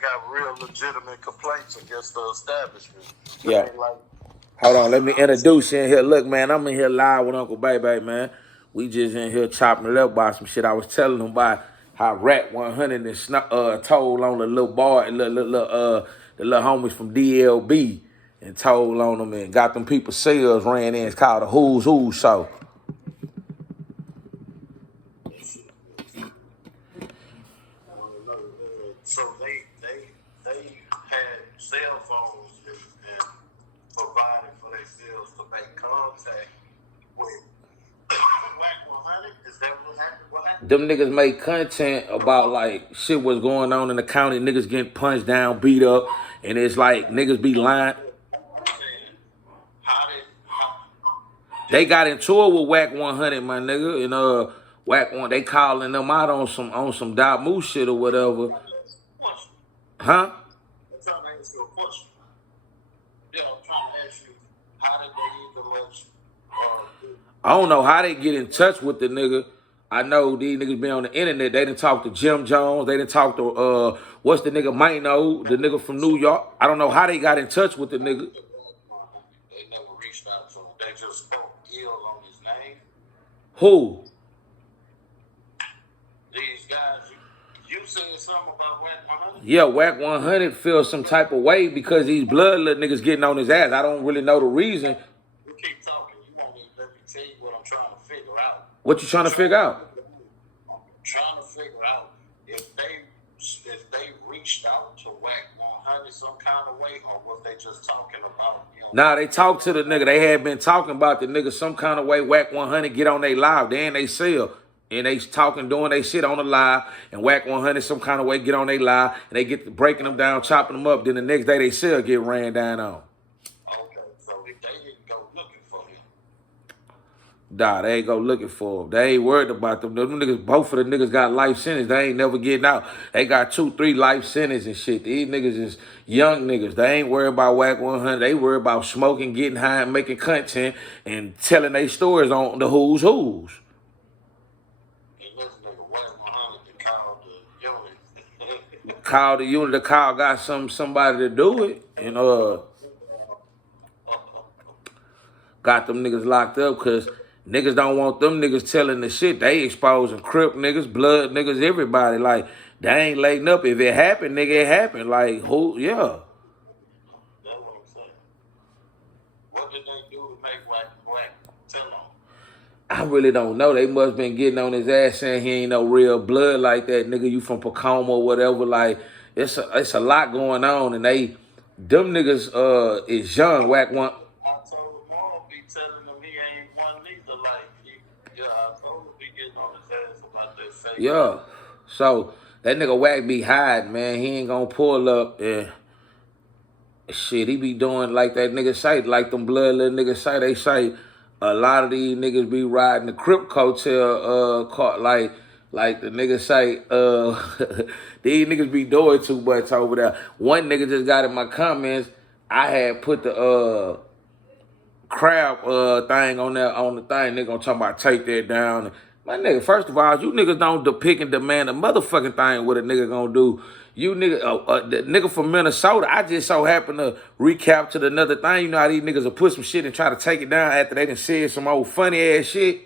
got real legitimate complaints against the establishment. Yeah. Hold on, let me introduce you in here. Look, man, I'm in here live with Uncle Bebe, man. We just in here chopping it up about some shit. I was telling him about how Rat 100 and told on the little boy, the little homies from DLB and told on them and got them people sales ran in. It's called the Who's Who Show. So they had cell phones and provided for themselves to make contact with Whack 100. Is that what happened? What happened? Them niggas make content about like shit was going on in the county, niggas getting punched down, beat up, and it's like niggas be lying. They got into it with Whack 100, my nigga, and Whack 1, they calling them out on some Dot Moose shit or whatever. Huh? I'm trying to ask you a question. Yeah, I'm trying to ask you, how did they even let you? I don't know how they get in touch with the nigga. I know these niggas been on the internet. They didn't talk to Jim Jones. They didn't talk to what's the nigga Mino, the nigga from New York. I don't know how they got in touch with the nigga. They never reached out to him. They just spoke ill on his name. Who? These guys, you said something about Whack 100? Yeah, Whack 100 feels some type of way because these blood little niggas getting on his ass. I don't really know the reason. You keep talking. You won't even let me tell you what I'm trying to figure out. What you trying to figure out? I'm trying to figure out if they reached out to Whack 100 some kind of way, or was they just talking about him? Nah, they talked to the nigga. They had been talking about the nigga some kind of way. Whack 100 get on they live. Then they sell. And they talking, doing they shit on the live. And Whack 100 some kind of way get on they live. And they get to breaking them down, chopping them up. Then the next day they sell get ran down on. Okay, so if they didn't go looking for him. Nah, they ain't go looking for him. They ain't worried about them. Them niggas, both of the niggas got life sentence. They ain't never getting out. They got 2, 3 life sentences and shit. These niggas is young niggas. They ain't worried about Whack 100. They worried about smoking, getting high, and making content and telling their stories on the Who's Who's. Call the unit, the call got somebody to do it, and got them niggas locked up because niggas don't want them niggas telling the shit. They exposing Crip niggas, blood niggas, everybody. Like, they ain't laying up. If it happened, nigga, it happened. Like, who, yeah. That's what I'm saying. What did they do to make Whack tell them? I really don't know. They must been getting on his ass saying he ain't no real blood like that, nigga. You from Pacoma or whatever. Like, it's a lot going on, and them niggas is young. Whack 1. I told him all be telling him he ain't one neither. Like, I told him he getting on his ass about that fake. Yeah. So that nigga Whack be hiding, man. He ain't gonna pull up and shit. He be doing like that nigga say, like them blood little niggas say. They say a lot of these niggas be riding the Crip coattail, like the niggas say, these niggas be doing too much over there. One nigga just got in my comments, I had put the crab thing on there on the thing. Nigga gonna talk about take that down. My nigga, first of all, you niggas don't depict and demand a motherfucking thing what a nigga gonna do. You nigga, the nigga from Minnesota, I just so happen to recapture another thing. You know how these niggas will put some shit and try to take it down after they done said some old funny ass shit.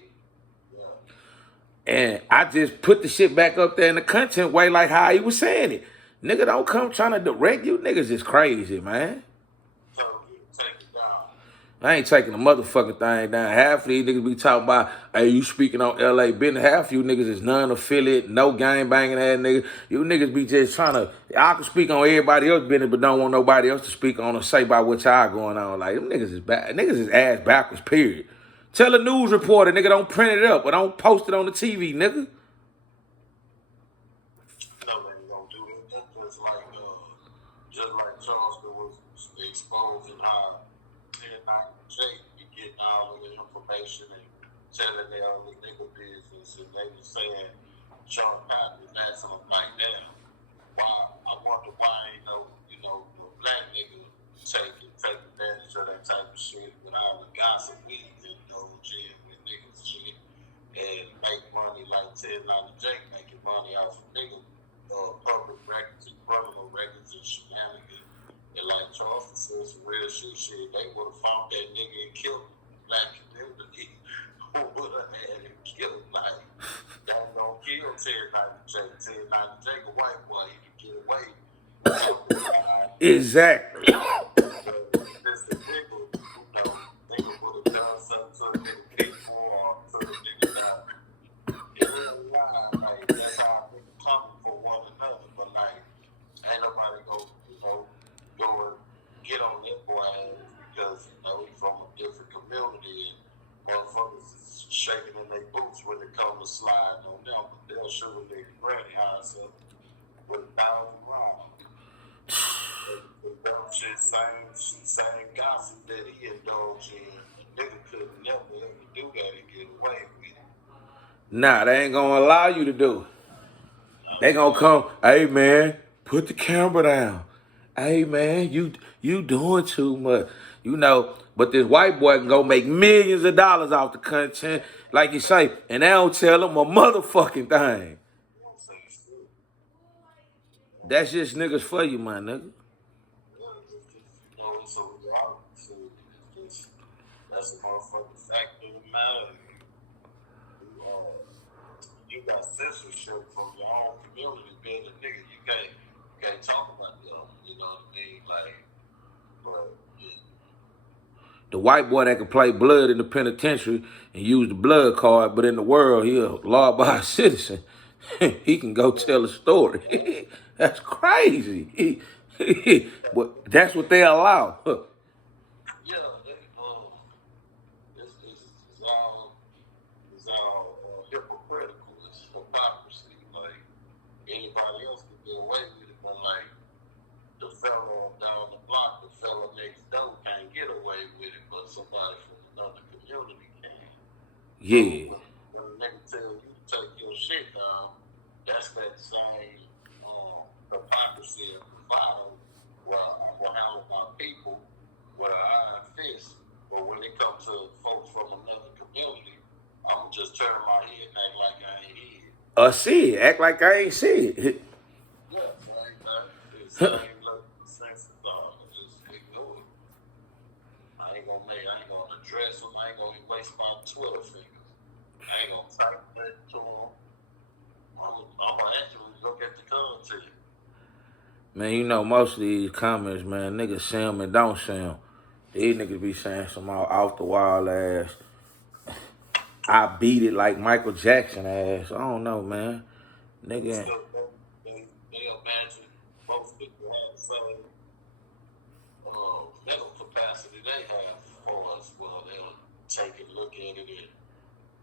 And I just put the shit back up there in the content way like how he was saying it. Nigga, don't come trying to direct you. Niggas is crazy, man. So you take it down. I ain't taking the motherfucking thing down. Half of these niggas be talking about, hey, you speaking on LA business. Half of you niggas is non-affiliate, no gang banging ass niggas. You niggas be just trying to, y'all can speak on everybody else's business, but don't want nobody else to speak on or say about what y'all going on. Like, them niggas is bad. Niggas is ass backwards, period. Tell a news reporter, nigga, don't print it up or don't post it on the TV, nigga. Nobody gonna do it. That's just like Charleston was exposing how Jake be getting all of the information and telling their other nigga business, and they was saying Sharp Cotton is asking them like that. Why? I wonder why ain't no, the black nigga take advantage of that type of shit with all the gossip we gym with niggas shit and make money like 10 Jake making money off of niggas, public records and criminal records shit, they would have found that nigga and killed him. Black community would have had him killed. Like, they ain't gonna kill Terry 90J. Terry 90J, a white boy, he can get away with something like Exactly. this the nigga, you know, nigga would have done something to the nigga people or to the nigga that in real life, like, that's how nigga coming for one another. But like, ain't nobody go, you know, go and get on that boy ass because, you know, he's from a different community and motherfuckers is shaking in their boots when it comes to sliding on them. But they'll shoot a nigga granny house up with 1,000 rounds. The dumb shit, same gossip that he indulged in. A nigga could never ever do that and get away with it. Nah, they ain't gonna allow you to do it. They gonna come, hey man, put the camera down. Hey man, you doing too much. You know, but this white boy can go make millions of dollars off the content, like you say, and they don't tell him a motherfucking thing. You don't say shit. That's just niggas for you, my nigga. You know, it's a reality. So it's just, that's a motherfucking fact of the matter. You got censorship from your own community being a nigga. You can't talk about them. You know what I mean? Like, but The white boy that can play blood in the penitentiary and use the blood card, but in the world, he a law-abiding citizen. He can go tell a story. That's crazy. But that's what they allow. yeah, it's all hypocritical. It's hypocrisy. Like anybody else can get away with it, but like the fellow down the block, the fellow next door can't get away with it, but somebody from another community can. Yeah. When a nigga tell you to take your shit down, that's that same hypocrisy and bravado. Well, I will handle my people with an iron fist, but when it comes to folks from another community, I'm gonna just turn my head and act like I ain't here. See it. Act like I ain't see it. Yeah, like that. It's same look, sense of thought. Just ignore it. I ain't gonna address them. I ain't gonna waste my Twitter fingers. I ain't gonna type that to them. I'm gonna actually look at the content. Man, you know, most of these comments, man, niggas see them and don't see them. These niggas be saying some off the wall ass. I beat it like Michael Jackson ass. I don't know, man. Nigga. They imagine most people have the same mental capacity they have for us. Well, they'll take and look at it and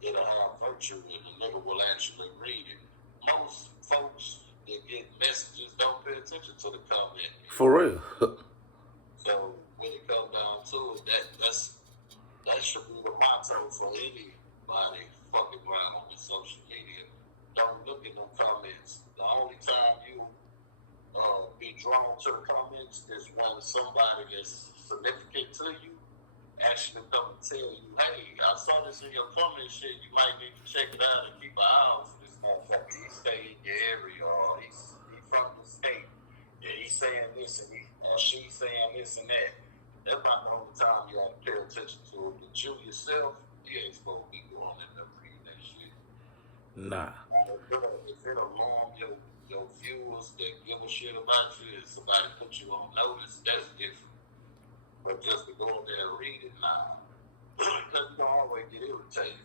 it'll have virtue and the nigga will actually read it. Most folks that get messages don't pay attention to the comment. For real. So when it comes down to it, that should be the motto for anybody fucking around on social media. Don't look at them comments. The only time you be drawn to the comments is when somebody that's significant to you actually come and tell you, hey, I saw this in your comment shit, you might need to check it out and keep an eye out for this motherfucker. He stay in your area or he's from the state. Yeah, he's saying this and she's saying this and that. That's about the only time you have to pay attention to it. But you yourself, you ain't supposed to be going in there reading that shit. Nah. If it alarm your viewers that give a shit about you, if somebody put you on notice, that's different. But just to go in there and read it, nah. Because you can always get irritated.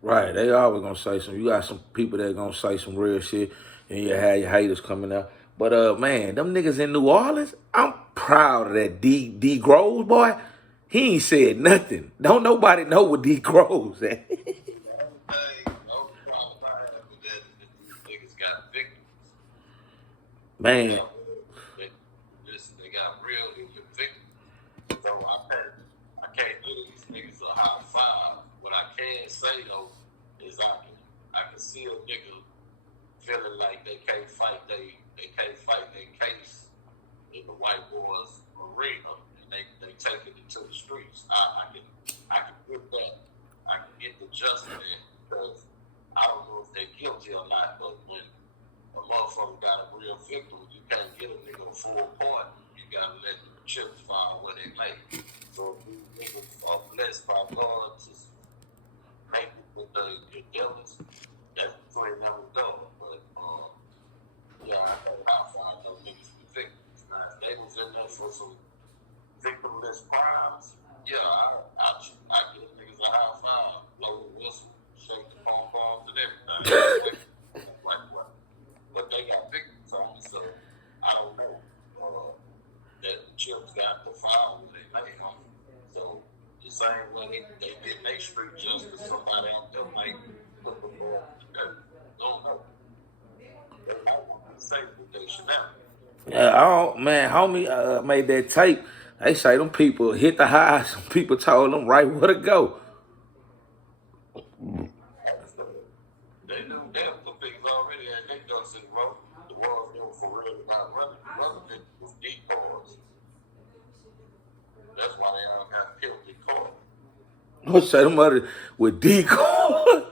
Right, they always gonna say some. You got some people that gonna say some real shit, and you have your haters coming out. But man, them niggas in New Orleans, I'm proud of that D Groves boy. He ain't said nothing. Don't nobody know what D Groves at. Man. They got real victims. So I can't do these niggas a high five. What I can say though is I can see a nigga feeling like they can't fight their case in the white boys arena and they take it into the streets. I can get that. I can get the justice there because I don't know if they're guilty or not, but when a motherfucker got a real victim, you can't get a nigga a full pardon. You gotta let the chips fall where they lay. So if these niggas are blessed by God to make it with the dealers, that's between them and God. But yeah, I know how far those niggas be victims. Now, if they was in there for some victimless crimes, yeah, I give niggas a high five, blow the whistle, shake the pom poms and everything. But they got victims on it, so I don't know that the chips got the file where they lay on. So the same way they did their street justice, somebody out there might put the law on the dirt. Don't know. They might want to say what they should have. Yeah, man, homie made that tape. They say them people hit the highs. Some people told them right where to go. They knew them the things already had their ducks in the row. The ones that were for real about running. The other niggas was decoys. That's why they don't have killed decoy. I'll say them other with decoy.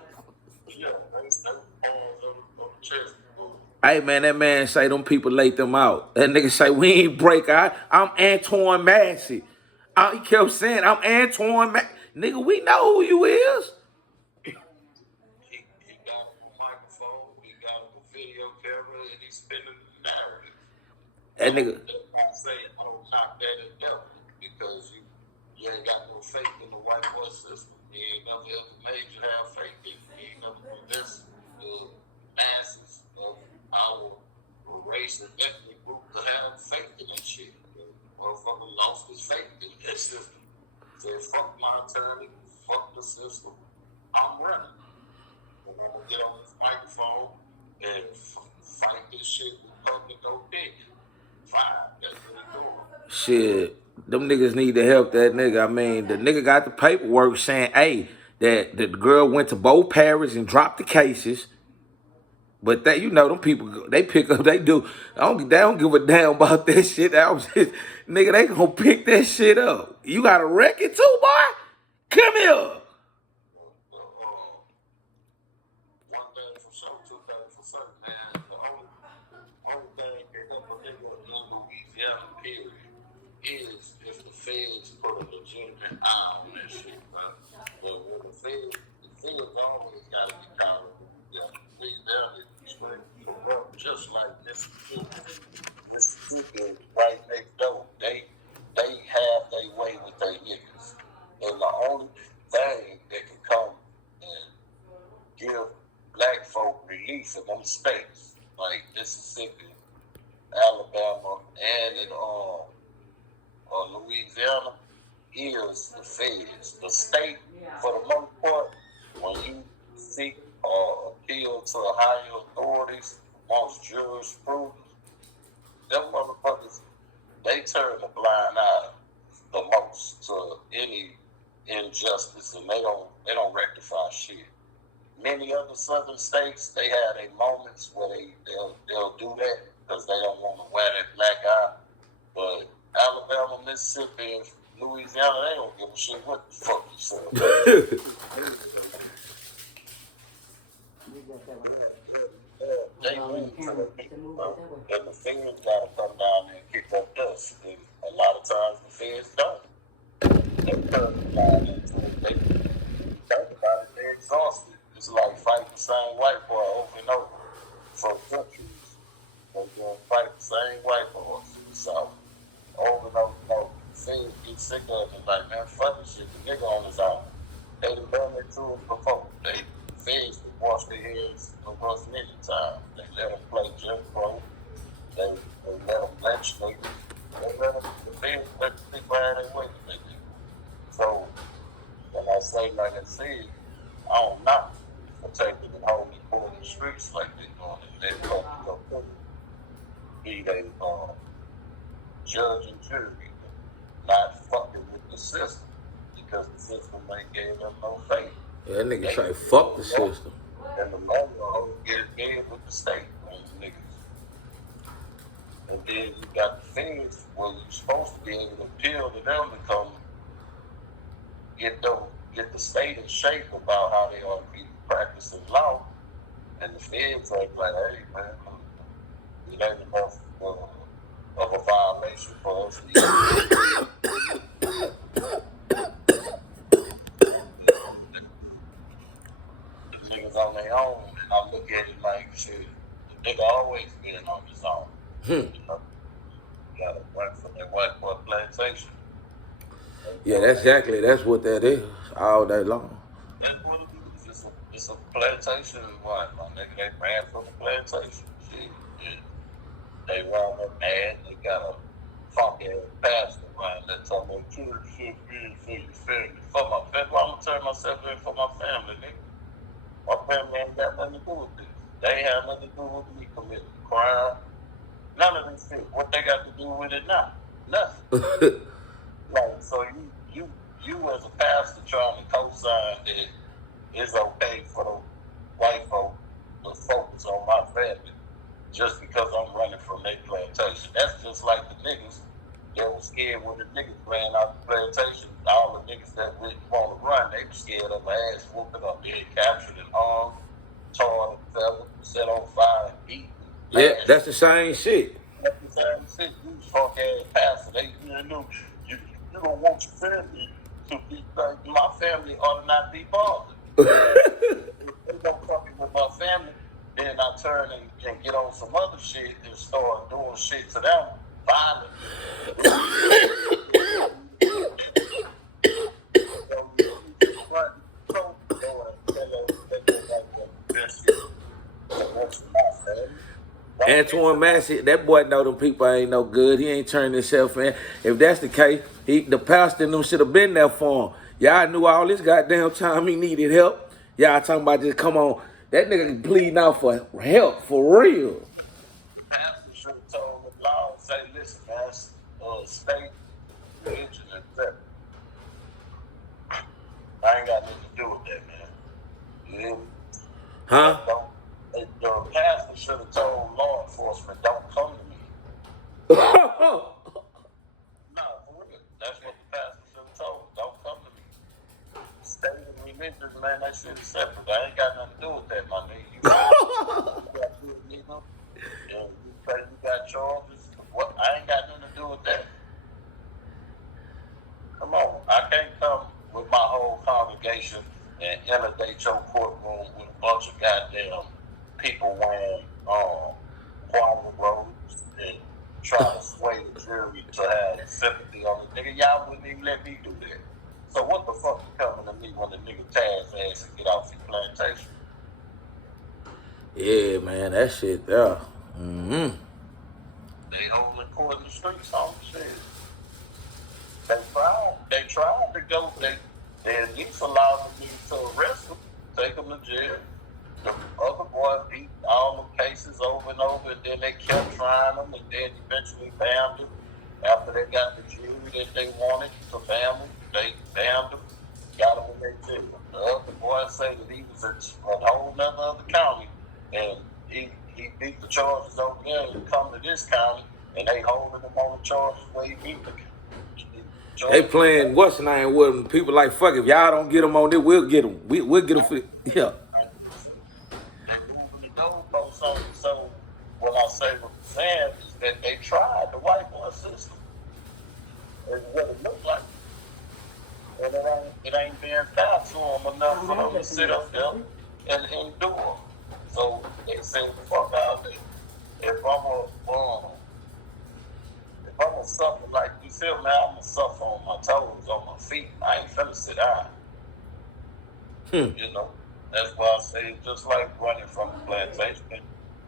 Yeah, they stay on the chest. Hey man, that man say them people laid them out. That nigga say we ain't break out. I'm Antoine Massey. He kept saying I'm Antoine Massey. Nigga, we know who you is. He got a microphone, he got a video camera, and he's spinning the narrative. That nigga. That's not saying don't knock that in devil because you ain't got no faith in the white boy system. He ain't never ever made you have faith in it. He ain't never convinced the masses of our race and ethnic group to have faith in that shit. The motherfucker lost his faith in that system. Said, fuck my attorney, fuck the system. I'm running. And I'm gonna get on this microphone and fight this shit with public opinion. Fine, that's what I'm doing. Shit, them niggas need to help that nigga. I mean, the nigga got the paperwork saying, hey, that the girl went to both parishes and dropped the cases. But that, you know, them people, they pick up, they do. They don't give a damn about that shit. Nigga, they gonna pick that shit up. You got a record too, boy? Come here. One thing for sure, two things for certain, man. The only thing that help a nigga in Louisiana, period, is if the feds put a legitimate eye on that shit, right? But when the feds always gotta be accountable. Yeah, Louisiana is straight corrupt, just like Mississippi. Mississippi right next door. They have their way with their niggas. And the only thing that can come and give black folk relief in them states, like Mississippi, Alabama, and in Louisiana, is the feds. The state, for the most part, when you seek appeal to higher authorities, amongst jurisprudence, them motherfuckers, they turn a blind eye the most to any injustice, and they don't rectify shit. Many other southern states, they have their moments where they'll do that because they don't want to wear that black eye. But Alabama, Mississippi, and Louisiana, they don't give a shit what the fuck you say. They win for the people, and the feds gotta come down there and kick up dust. And a lot of times the feds don't. They turn down into it. They think about it, they're exhausted. It's like fighting the same white boy over and over for centuries. They're gonna fight the same white boys in the South over and over and over. The feds get sick of it, like, man, fuck this shit. The nigga on his own. They done done it to us before. The feds would wash their heads of us many times. They let them play Jim Crow. They let them lynch niggas. The feds let the people have their way with niggas. So, when I say, like I said, I don't knock for taking and holding court in the streets like they doing and let public go through it. Be they judge and jury, not fucking with the system because the system ain't gave them no faith. Yeah, that nigga try to fuck the system. And the lawyer get in with the state on the niggas. And then you got the feds where you're supposed to be able to appeal to them to come get the state in shape about how they ought to be practicing law. And the feds are like, hey man, it ain't enough of a violation plantation for us. Niggas on their own, and I look at it like shit. The nigga always been on his own. You know, you gotta work for that white boy plantation. Yeah, that's what that is all day long. That's what it is. It's a plantation wife, my nigga. They ran from the plantation. Shit. And they wound up mad. They got a funky ass pastor around that told me church should be for your family. For my family. Why I'm gonna turn myself in for my family, nigga? My family ain't got nothing to do with this. They ain't have nothing to do with me committing crime. None of this shit. What they got to do with it now? Nothing. Like, so you as a pastor trying to co-sign that it's okay for the white folk to focus on my family just because I'm running from their plantation. That's just like the niggas that was scared when the niggas ran out the plantation. All the niggas that didn't want to run, they were scared of an ass whooping up there, captured and hung, torn and feathered, set on fire and beaten. Yeah, that's the same shit. That's the same shit. You fuck ass pastor. They, you don't want your family to be like my family ought to not be bothered. If they don't come in with my family, then I turn and get on some other shit and start doing shit to them violently. Antoine Massey, that boy know them people ain't no good. He ain't turned himself in. If that's the case, the pastor and them should have been there for him. Y'all knew all this goddamn time he needed help. Y'all talking about just come on. That nigga pleading out for help, for real. Pastor should have told the law and say, listen, man, state, religion, and etc. I ain't got nothing to do with that, man. You hear me? Huh? The pastor should have told law enforcement, don't come to me. No, for real. That's what the pastor should have told. Don't come to me. State and religion, man, that shit is separate. I ain't got nothing to do with that, my nigga. You got good nigga, and you say you got charges. What? I ain't got nothing to do with that. Come on. I can't come with my whole congregation and inundate your courtroom with a bunch of goddamn people wearing choir robes and try to sway the jury to have sympathy on the nigga. Y'all wouldn't even let me do that. So what the fuck you coming to me when the nigga Taz ass and get off his plantation? Yeah, man, that shit there. They hold the court in the streets on shit. They tried to go, they at least allowed the niggas to arrest them, take them to jail. The other boy beat all the cases over and over, and then they kept trying them, and then eventually banned them. After they got the jury that they wanted to ban them, they banned them, got them in their jail. The other boy said that he was in a whole nother other county, and he beat the charges over there and come to this county, and they holding him on the charges where he beat the They playing what's the name with them. People like, fuck, if y'all don't get them on this, we'll get them. We'll get them for, yeah. So what I say with Sam is that they tried the white boy system. It's what it looked like. And it ain't being fair to them enough for them to sit up there and endure. So they say, fuck out there. If I'm gonna suffer like you feel me, I'm gonna suffer on my toes, on my feet. I ain't finna sit down. You know, that's why I say it's just like running from the plantation.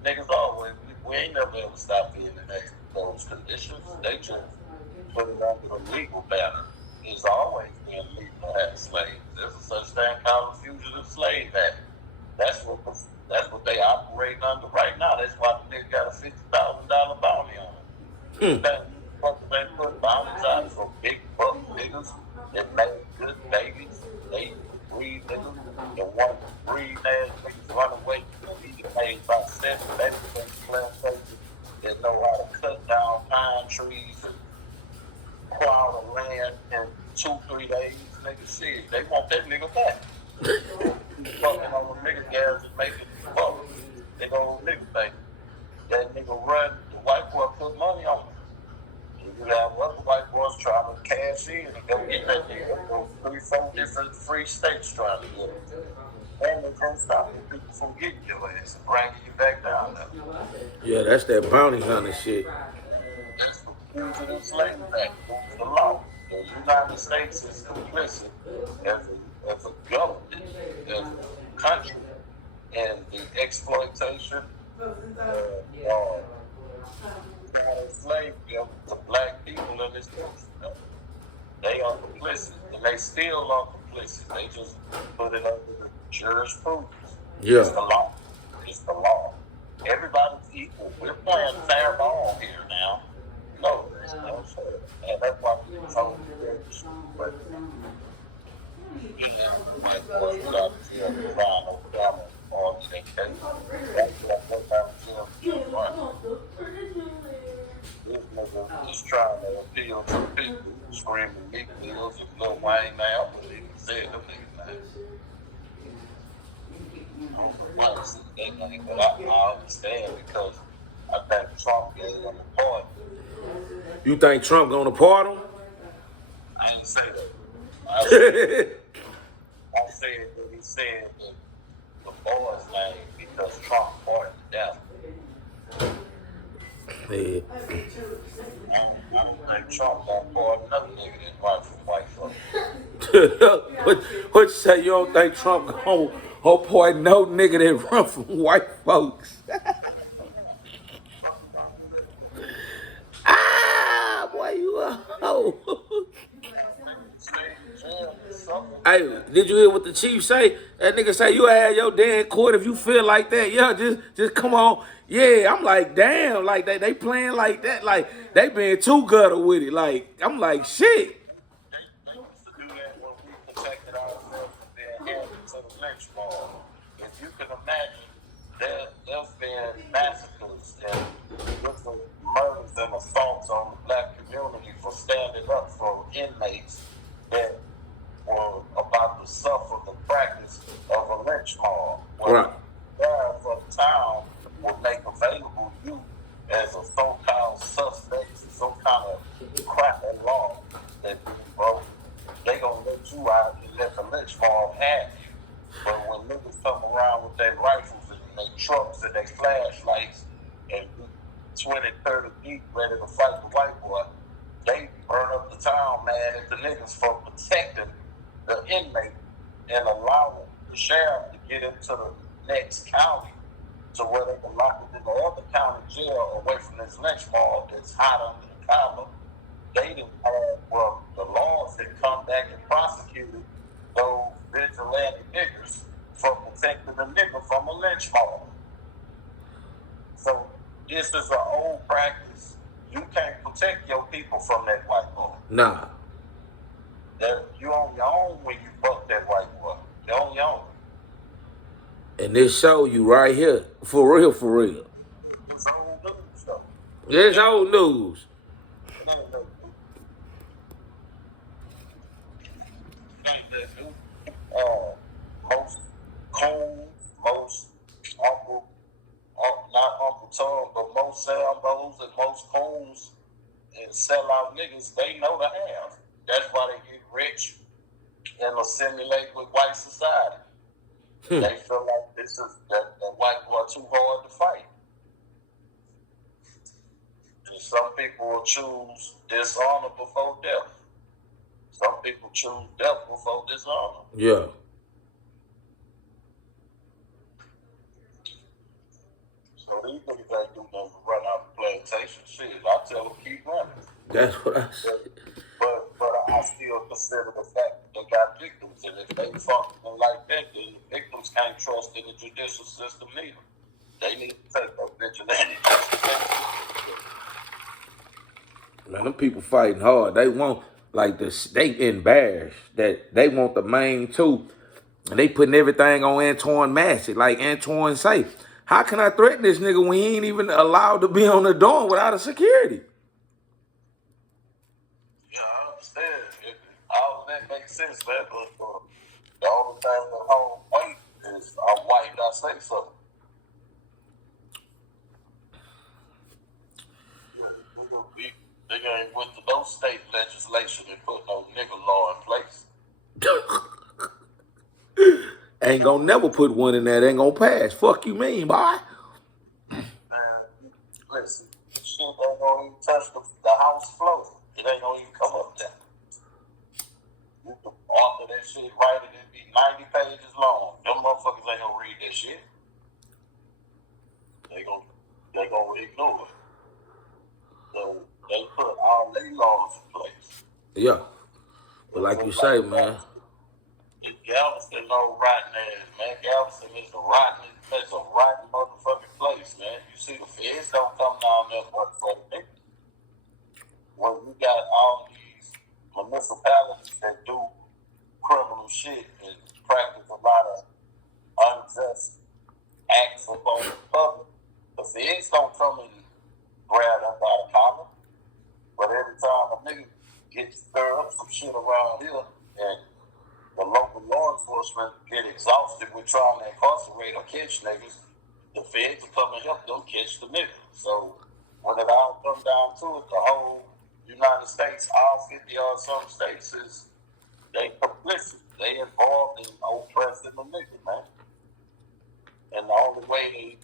Niggas always, we ain't never ever stop being in those conditions. They just put it under the legal banner. It's always been legal to have slaves. There's a such thing called the Fugitive Slave Act. That's what they operating under right now. That's why the nigga got a $50,000 bounty on him. They put bounties out for big buck niggas that make good babies. They breed niggas. The one breed ass niggas run away. He made about 7 babies in the plantation that know how to cut down pine trees and plow the land in 2-3 days. Nigga, shit, they want that nigga back. Fucking on the nigga gas and making fuck. They go on nigga thing. That nigga run, the white boy put money on him. You have other white boys trying to cash in and go get that nigga. Go 3, 4 different free states trying to get it. And they can't stop the people from getting your ass and bringing you back down there. Yeah, that's that bounty hunter shit. That's the fugitive slave act. That's the law. The United States is complicit as a government, as a country, in the exploitation slave to black people in this country. They are complicit, and they still are complicit. They just put it under the jurisprudence. Yeah. It's the law. It's the law. Everybody's equal. We're playing fair ball here now. No, there's no fair. And that's why we're so rich. But white boys got to jail to cry no drama on their case. That's what I go down to jail. This nigga is trying to appeal to the people, screaming Meek Mills and Lil Wayne now, but he said them niggas names. I don't know why he said that name, but I understand because I think Trump gave him a pardon. You think Trump gonna pardon him? I didn't say that. I said that he said that the boy's name because Trump pardoned them. Yeah. I don't think Trump gonna pardon another nigga that run from white folks. what you say? You don't think Trump gonna pardon no nigga that run from white folks? Boy, you a hoe. Hey, did you hear what the chief say? That nigga say you had your damn court if you feel like that. Yeah, just come on. Yeah, I'm like, damn, like they playing like that, like they being too gutter with it. Like I'm like, shit. They used to do that when we protected ourselves from being handed to the lynch mob. If you can imagine, there's been massacres and murders and assaults on the black community for standing up for inmates that were about to suffer the practice of a lynch mob. Right. For the town will make available you as a so-called suspect in some kind of crap and law that you broke. They gonna let you out and let the lynch mob have you. But when niggas come around with their rifles and their trucks and their flashlights and 20, 30 deep ready to fight the white boy, they burn up the town mad at the niggas for protecting the inmate and allowing the sheriff to get into the next county to where they can lock it in the other county jail away from this lynch mob that's hot under the collar. They didn't have, well, the laws that come back and prosecuted those vigilante niggas for protecting the nigga from a lynch mob. So this is an old practice. You can't protect your people from that white boy. Nah. You on your own when you buck that white boy. You on your own. And this show you right here, for real, for real. It's old news, though. It's old news. Most coons, most not Uncle Tom, but most Sambos and most coons and sellout niggas, they know the half. That's why they get rich and assimilate with white society. They feel like this is that white boy too hard to fight. And some people will choose dishonor before death. Some people choose death before dishonor. Yeah. So these niggas ain't do nothing but run out the plantation. Shit, I tell them keep running. That's what I said. But I still consider the fact that they got victims, and if they functioning like that, then the victims can't trust in the judicial system neither. They need to take those vigilante. Man, them people fighting hard. They want, like, they embarrassed that they want the main two, and they putting everything on Antoine Massey. Like Antoine say, how can I threaten this nigga when he ain't even allowed to be on the dorm without a security? Yeah, I understand. All of that makes sense, man. But the only thing that hold weight is why you not say something. Nigga ain't went to no state legislation and put no nigga law in place. Ain't gonna never put one in there. Ain't gonna pass. Fuck you mean, boy? Listen, shit ain't gonna even touch the house floor. It ain't gonna even come up there. You can author that shit, write it, it'd be 90 pages long. Them motherfuckers ain't gonna read that shit. They gonna ignore it. So they put all their laws in place. Yeah. But like you say, man. Galveston, no rotten ass, man. Galveston is a rotten motherfucking place, man. You see, the feds don't come down there for the niggas. When you got all these municipalities that do criminal shit and practice a lot of unjust acts upon the public, the feds don't come and grab them by the collar. But every time a nigga gets stirred up some shit around here and the local law enforcement get exhausted with trying to incarcerate or catch niggas, the feds will come and help them catch the niggas. So when it all comes down to it, the whole United States, all 50 or some states, they complicit. They involved in oppressing the nigga, man. And the only way they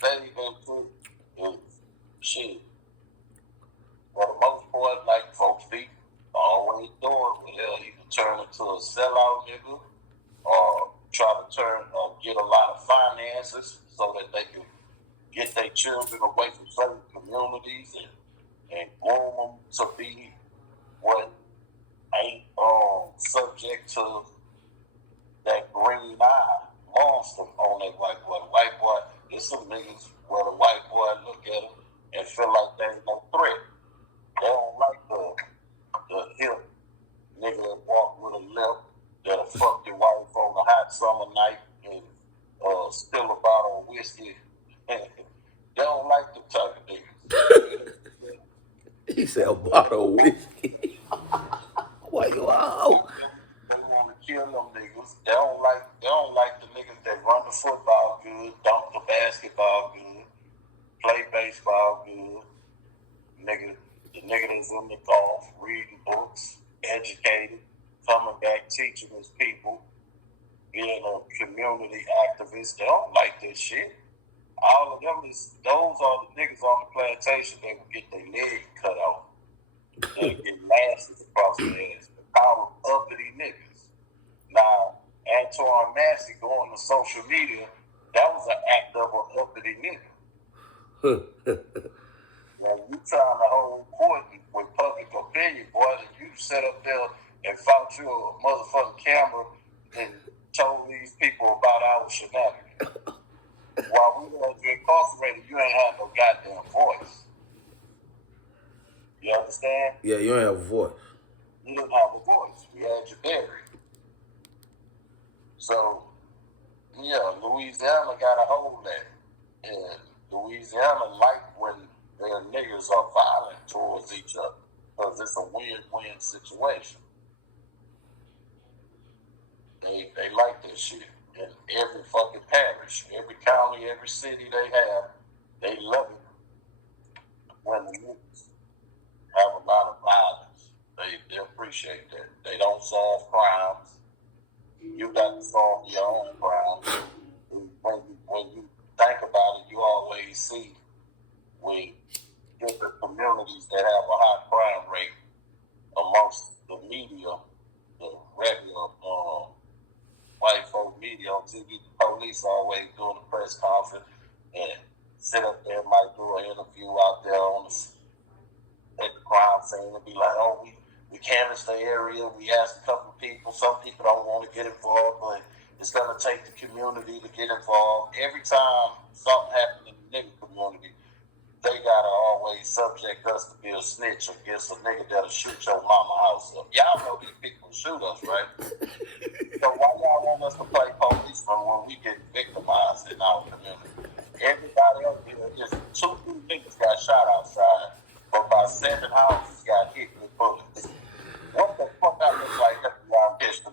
put is shit. For the most part, like folks be always doing, they'll either turn into a sellout nigga or try to get a lot of finances so that they can get their children away from certain communities and groom them to be what ain't subject to that green eye monster on that white boy. The white boy, there's some niggas where the white boy look at them and feel like there ain't no threat. They don't like the hip nigga that walk with a limp that'll fuck your wife on a hot summer night and spill a bottle of whiskey. They don't like the type of niggas. He said a bottle of whiskey. Why you out? They want to kill them niggas. They don't like the niggas that run the football good, dunk the basketball good, play baseball good. The nigga that's in the golf, reading books, educated, coming back teaching his people, being a community activist. They don't like this shit. All of them those are the niggas on the plantation that will get their leg cut off. They get lashes across their ass. They call them uppity niggas. Now, Antoine Massey going to social media, that was an act of an uppity nigga. Now, you trying to hold court with public opinion, boy, and you set up there and found you a motherfucking camera and told these people about our shenanigans. While we were incarcerated, you ain't had no goddamn voice. You understand? Yeah, you don't have a voice. You didn't have a voice. We had you buried. So, yeah, Louisiana got a hold of that. And Louisiana like when their niggas are violent towards each other because it's a win-win situation. They like this shit. In every fucking parish, every county, every city they love it when the niggas have a lot of violence. They appreciate that. They don't solve crimes. You got to solve your own crimes. When you think about it, you always see when different communities that have a high crime rate amongst the media, the regular white folk media on TV, the police always doing a press conference and sit up there, might do an interview out there on at the crime scene and be like, oh, we canvassed the area, we asked a couple of people, some people don't want to get involved, but it's going to take the community to get involved. Every time something happens in the nigga community, they gotta always subject us to be a snitch against a nigga that'll shoot your mama house up. Y'all know these people shoot us, right? So why y'all want us to play policeman when we get victimized in our community? Everybody up here, just 2 niggas got shot outside, but about 7 houses got hit with bullets. What the fuck I look like that y'all catch the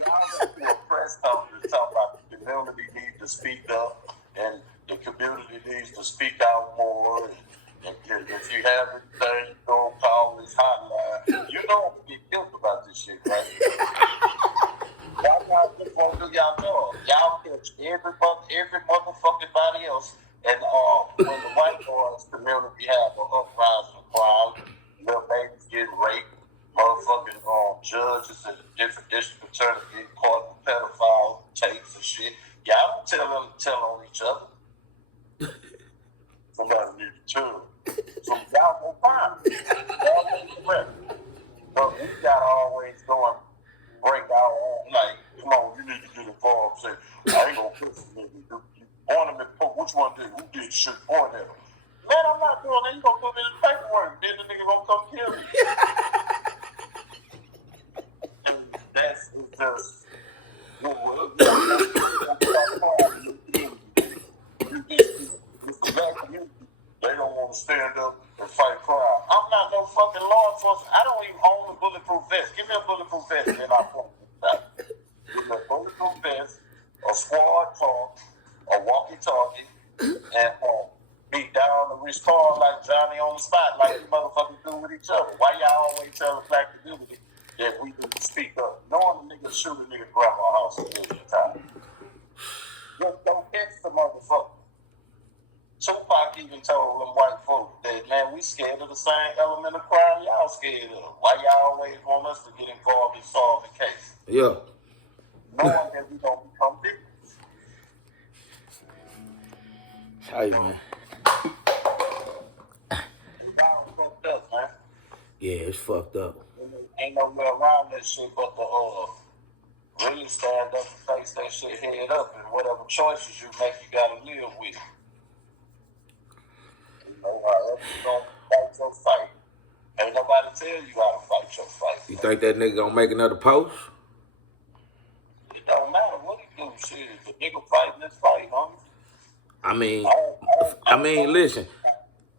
y'all up here a press conference talking about the community need to speak up. And the community needs to speak out more we have anything, don't call this hotline. You know I'm get guilty about this shit, right? Y'all guys just won't do y'all job. Y'all catch every motherfucking body else. And when the white boys community have an uprising of crime, little babies getting raped, motherfucking judges and different district attorneys getting caught with pedophile tapes and shit. Y'all don't tell on each other. Somebody need to tune. So y'all go find it. Y'all go correct. But we gotta always go and break our own, like, come on, you need to get involved. Say, I ain't gonna put some niggas. You ornament, which one did? Who did shit? Point at him. Man, I'm not doing that. You gonna put me in the paperwork. Then the nigga gonna come kill me. That's just. They don't want to stand up and fight crime. I'm not no fucking law enforcement. I don't even own a bulletproof vest. Give me a bulletproof vest and then I'll point it. Give me a bulletproof vest, a squad car, a walkie-talkie, and beat down and respond like Johnny on the spot, like you motherfuckers do with each other. Why y'all always tell the black community that we need to speak up? Knowing the nigga shoot a nigga grandma house a million times. Just don't catch the motherfucker. Tupac even told them white folk that, man, we scared of the same element of crime y'all scared of. Why y'all always want us to get involved and solve the case? Yeah. Knowing that we don't become victims. Hey, man. Y'all fucked up, man. Yeah, it's fucked up. Ain't no way around that shit but to really stand up and face that shit head up, and whatever choices you make, you gotta live with. You know, however you gonna fight your fight. Ain't nobody tell you how to fight your fight. You think that nigga gonna make another post? It don't matter what he do, shit. The nigga fighting this fight, homie. I mean, listen.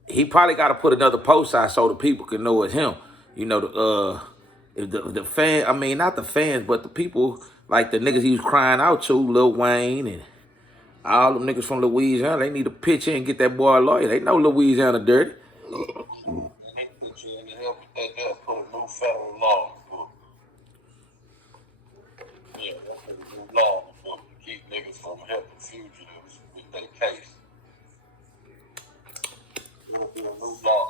He probably got to put another post out so the people can know it's him. You know, the fan. I mean, not the fans, but the people like the niggas he was crying out to, Lil Wayne and all them niggas from Louisiana. They need to pitch in and get that boy a lawyer. They know Louisiana dirty. He put you in to help with that. They'll put a new federal law in the book. Yeah, they'll put a new law in the book to keep niggas from helping fugitives with their case. There'll be a new law.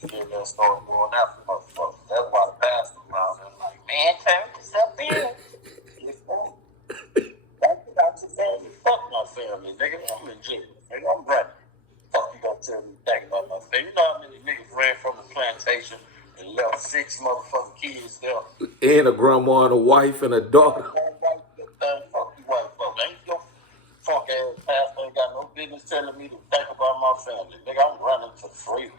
Then they'll start going after motherfuckers. That's why the pastor around there like, man, turn this up in. That's what I'm saying. Fuck my family, nigga. I'm in jail. Nigga, I'm running. Fuck you gonna tell me think about my family? You know how many niggas ran from the plantation and left 6 motherfucking kids there? And a grandma and a wife and a daughter. Fuck you white folks. Ain't your fuck ass pastor ain't got no business telling me to think about my family. Nigga, I'm running to freedom.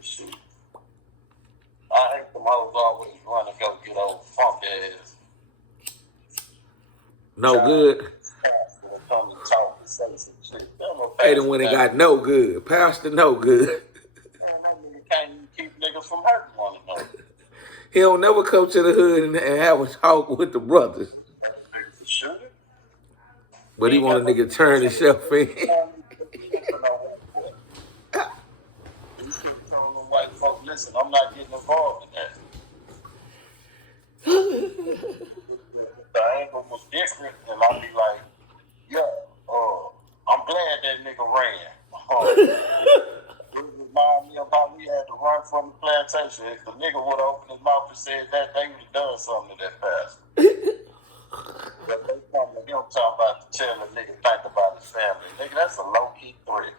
Shit. I hate them hoes always run and go get old funk ass. No good. Come and talk and say some shit. Hate them when they got no good. Pastor no good. Man, that nigga can't even keep niggas from hurting one another. He don't never come to the hood and have a talk with the brothers. But he want a nigga to turn himself in. White folk, listen, I'm not getting involved in that. The angle was different, and I'll be like, yeah, I'm glad that nigga ran. It reminded me of how we had to run from the plantation. If the nigga would have opened his mouth and said that, they would have done something to that pastor. But they come to him talking about to tell the nigga think about his family. Nigga, that's a low-key threat.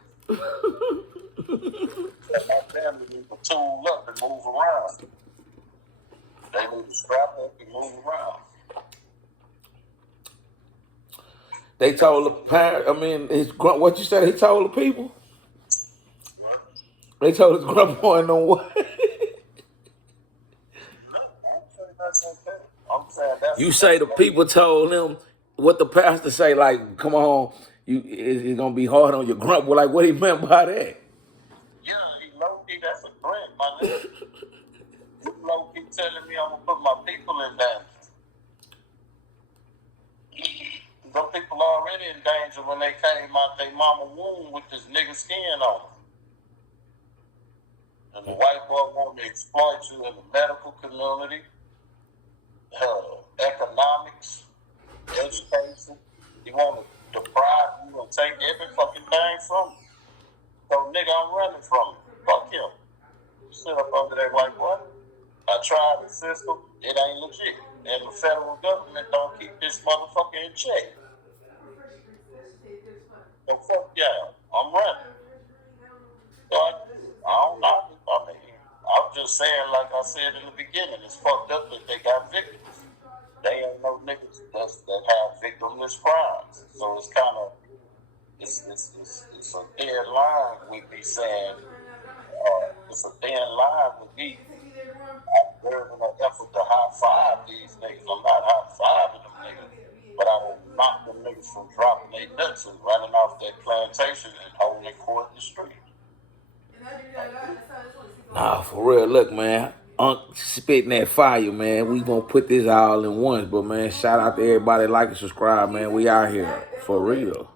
My family need to tool up and move around. They need to strap up and move around. They told the parent, what you said, he told the people? What? They told his grandma and no what? No, I'm saying that's okay. I'm saying that's You say the people told him what the pastor say, like, come on, it's going to be hard on your grandma. Like, what he meant by that? Yeah, he low-key, that's a threat, my nigga. He low-key telling me I'm going to put my people in danger. them people already in danger when they came out their mama womb with this nigga skin on them. And the white boy want to exploit you in the medical community, economics, education. He want to deprive you and take every fucking thing from you. So, nigga, I'm running from him. Fuck him. Sit up over there, white boy. I tried the system. It ain't legit. And the federal government don't keep this motherfucker in check. So, fuck yeah. I'm running. So, I don't know. I mean, I'm just saying, like I said in the beginning, it's fucked up that they got victims. They ain't no niggas that have victimless crimes. So it's kind of, it's a thin line with me saying, it's a thin line with me. I'm observing an effort to high-five these niggas. I'm not high-fiving them niggas, but I will knock them niggas from dropping their nuts and running off that plantation and holding court in the street. Nah, for real. Look, man. Unc spitting that fire, man. We gonna put this all in once, but man, shout out to everybody, like and subscribe, man. We out here for real.